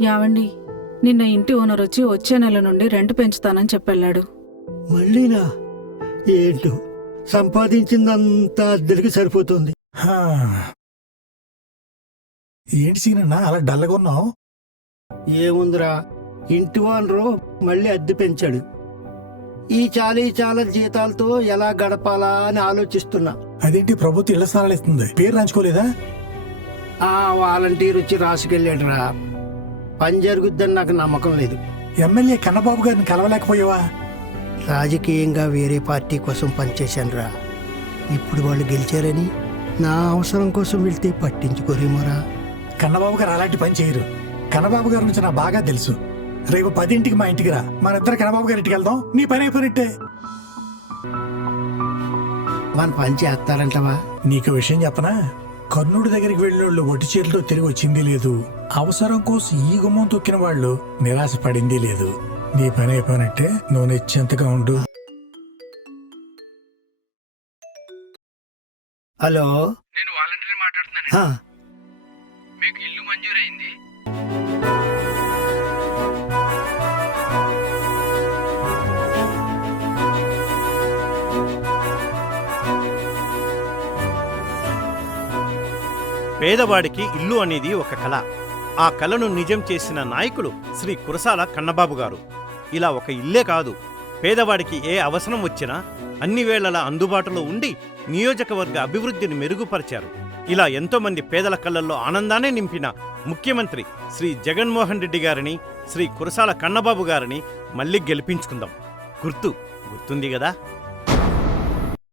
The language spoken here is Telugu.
యావండి, నిన్న ఇంటి ఓనర్ వచ్చే నెల నుండి రెంట్ పెంచుతానని చెప్పెళ్ళాడు. మళ్ళీనా? ఏంటో సంపాదించిందంతా అద్దెలకి సరిపోతుంది. హా. ఏంటి సీనన్నా అలా డల్గా ఉన్నావు? ఏముందిరా, ఇంటి ఓనరు మళ్ళీ అద్దె పెంచాడు. ఈ చాలా జీతాలతో ఎలా గడపాలా అని ఆలోచిస్తున్నా. అదేంటి ప్రభుత్వం ఇళ్ల స్థలాలు ఇస్తుంది, పేరు రాంచుకోలేదా? ఆ వాలంటీర్ వచ్చి రాసుకెళ్ళాడురా. పని జరుగుద్దని నాకు నమ్మకం లేదు. ఎమ్మెల్యే కన్నబాబు గారిని కలవలేకపోయావా? రాజకీయంగా వేరే పార్టీ కోసం పనిచేశానురా. ఇప్పుడు వాళ్ళు గెలిచారని నా అవసరం కోసం వెళ్తే పట్టించుకోరేమోరా. కన్నబాబు గారు అలాంటి పని చేయరు. కన్నబాబు గారి నుంచి నాకు బాగా తెలుసు. రేపు 10 మా ఇంటికి రా, మన ఇద్దరు కన్నబాబు గారి ఇంటికి వెళ్దాం. నీ పని అయిపోయినట్టే. మన పని చేస్తారంటవా? నీకు విషయం చెప్పనా? కర్ణుడి దగ్గరికి వెళ్ళినోళ్ళు ఒట్టి చీరలతో తిరిగి వచ్చింది లేదు. అవసరం కోసం ఈ గుమ్మం తొక్కిన వాళ్ళు నిరాశ పడింది లేదు. నీ పని అయిపోయినట్టే. నువ్వు నిశ్చింతగా ఉండు. హలో, నేను వాలంటీర్ మాట్లాడుతున్నాను. మీకు ఇల్లు మంజూరైంది. పేదవాడికి ఇల్లు అనేది ఒక కళ. ఆ కళను నిజం చేసిన నాయకుడు శ్రీ కురసాల కన్నబాబు గారు. ఇలా ఒక ఇల్లే కాదు, పేదవాడికి ఏ అవసరం వచ్చినా అన్ని వేళలా అందుబాటులో ఉండి నియోజకవర్గ అభివృద్ధిని మెరుగుపరిచారు. ఇలా ఎంతోమంది పేదల కళ్ళల్లో ఆనందాన్ని నింపిన ముఖ్యమంత్రి శ్రీ జగన్మోహన్ రెడ్డి గారిని, శ్రీ కురసాల కన్నబాబు గారిని మళ్ళీ గెలిపించుకుందాం. గుర్తుంది కదా?